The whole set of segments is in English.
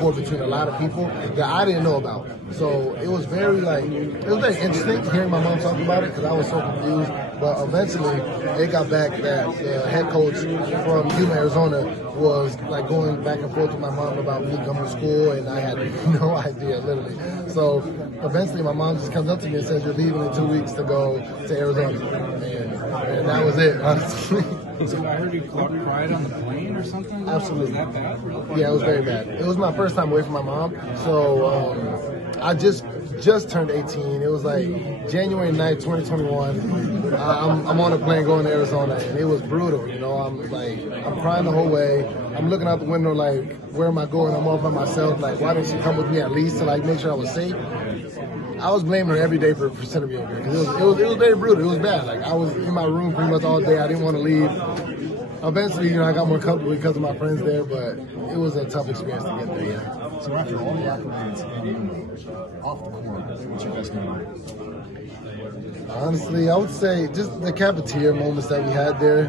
between a lot of people that I didn't know about. So it was very interesting hearing my mom talk about it because I was so confused. But eventually, it got back that the head coach from Yuma, Arizona, was like going back and forth with my mom about me coming to school, and I had no idea, literally. So eventually, my mom just comes up to me and says, "You're leaving in 2 weeks to go to Arizona," and that was it, honestly. So I heard you cried on the plane or something? Absolutely. Was that bad? Yeah, it was very bad. It was my first time away from my mom, so I just turned 18. It was like January 9th, 2021. I'm on a plane going to Arizona, and it was brutal. You know, I'm crying the whole way. I'm looking out the window like, where am I going? I'm all by myself. Like, why didn't she come with me at least to like make sure I was safe? I was blaming her every day for sending me over here. It was very brutal. It was bad. Like, I was in my room pretty much all day. I didn't want to leave. Eventually, I got more comfortable because of my friends there, but it was a tough experience to get there, yeah. So after all the accolades and off the court, what you guys gonna do? Honestly, I would say just the cafeteria moments that we had there.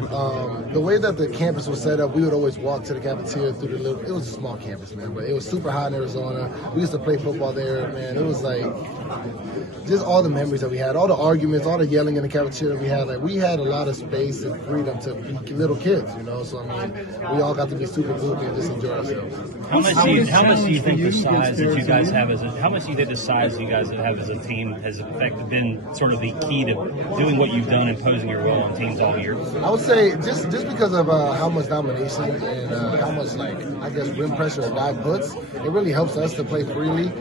The way that the campus was set up, we would always walk to the cafeteria through it was a small campus, man, but it was super hot in Arizona. We used to play football there, man. It was like just all the memories that we had, all the arguments, all the yelling in the cafeteria we had. Like, we had a lot of space and freedom to be little kids, So, I mean, we all got to be super goofy and just enjoy ourselves. How much do you think the size that you guys have as a team has been sort of the key to doing what you've done and imposing your will on teams all year? I would say just because of how much domination and how much rim pressure a guy puts, it really helps us to play freely.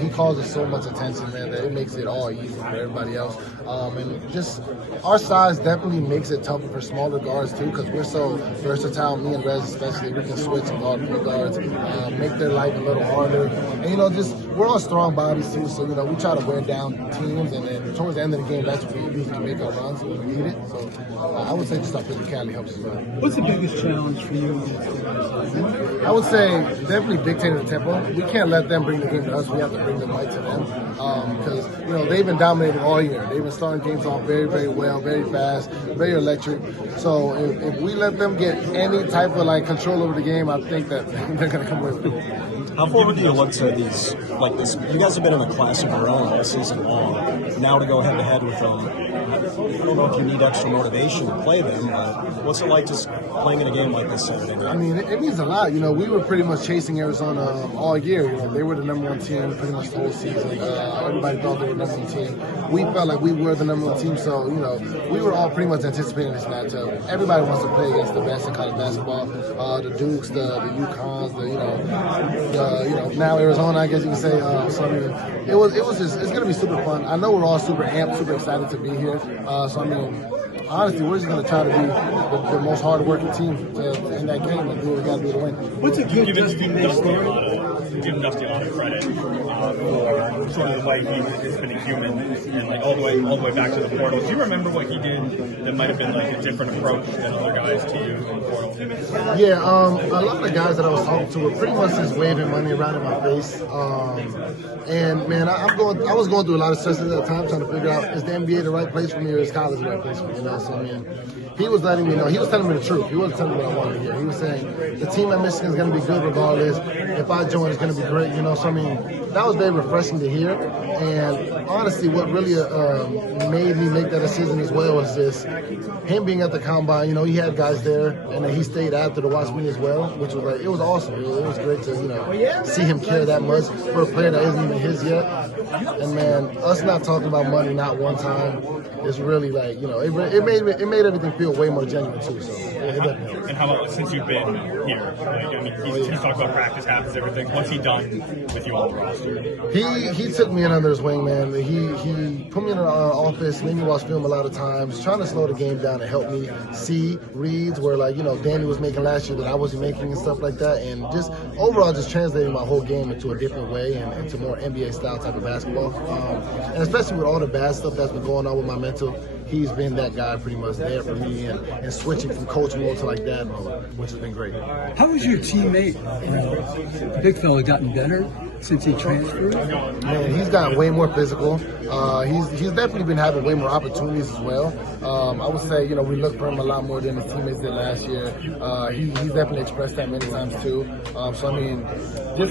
He causes so much attention, man, that it makes it all easy for everybody else. And just our size definitely makes it tougher for smaller guards too, because we're so versatile. Me and Rez especially, we can switch and guard point guards, make their life a little harder. And just we're all strong bodies too, so we try to wear down teams, and then towards the end of the game, that's when we usually make our runs when we need it. So I would say just our physicality helps us a lot. What's the biggest challenge for you? I would say definitely dictating the tempo. We can't let them bring the game to us. We have to bring the fight to them because they've been dominating all year. They've been starting games off very, very well, very fast, very electric. So if we let them get any type of control over the game, I think that they're going to come away with it. How forward do you look to these like this? You guys have been in a class of your own all season long. Now to go head to head with them, I don't know if you need extra motivation to play them, but what's it like just playing in a game like this Saturday night? I mean, it means a lot. We were pretty much chasing Arizona all year. They were the number one team pretty much the whole season. Everybody thought they were the number one team. We felt like we were the number one team, so we were all pretty much anticipating this matchup. Everybody wants to play against the best in college basketball. The Dukes, the UConns, now Arizona, I guess you could say. So I mean, it's gonna be super fun. I know we're all super amped, super excited to be here. So I mean, honestly, we're just gonna try to be the most hard-working team in that game and do what we gotta do to win. What's a good Give Dusty a lot of credit for sort of the way he's been a human and all the way back to the portal. Do you remember what he did that might have been a different approach than other guys to you in the portal? Yeah, a lot of the guys that I was talking to were pretty much just waving money around in my face. And man, I was going through a lot of stresses at the time, trying to figure out, is the NBA the right place for me or is college the right place for me? So I mean, he was letting me know. He was telling me the truth. He wasn't telling me what I wanted to hear. He was saying the team at Michigan is going to be good regardless. If I join, it's going to be great. So I mean, that was very refreshing to hear. And honestly, what really made me make that decision as well was just him being at the combine. He had guys there, and then he stayed after to watch me as well, which was it was awesome. It was great to see him care that much for a player that isn't even his yet. And man, us not talking about money not one time is really it made everything feel way more genuine too. So it definitely helps. And how about since you've been here? He's talked about practice habits, everything. What's he done with you on the roster? He took me in under his wing, man. He put me in our office, made me watch film a lot of times, trying to slow the game down and help me see reads where Danny was making last year that I wasn't making and stuff like that, and just overall just translating my whole game into a different way and into more NBA style type of basketball. And especially with all the bad stuff that's been going on with my mental, he's been that guy pretty much there for me and switching from coach mode to dad mode, which has been great. How has your teammate, big fella, gotten better? since he transferred? Man, he's gotten way more physical. He's definitely been having way more opportunities as well. I would say, we look for him a lot more than his teammates did last year. He's definitely expressed that many times too. So I mean,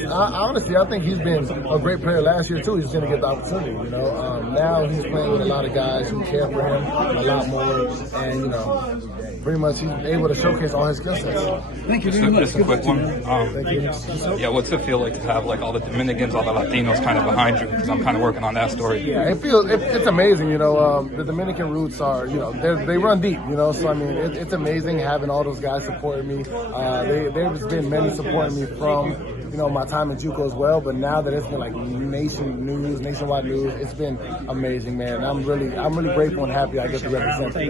honestly, I think he's been a great player last year too. He's going to get the opportunity. Now he's playing with a lot of guys who care for him a lot more, and pretty much he's able to showcase all his skill sets. Thank you very much. Just a quick one. Thank you. Yeah, what's it feel like to have like all the Dominicans, all the Latinos kind of behind you? Because I'm kind of working on that story. Yeah, it's amazing. The Dominican roots are, they run deep. So I mean, it's amazing having all those guys supporting me. There's been many supporting me from my time in JUCO as well. But now that it's been like nationwide news, it's been amazing, man. I'm really grateful and happy I get to represent them.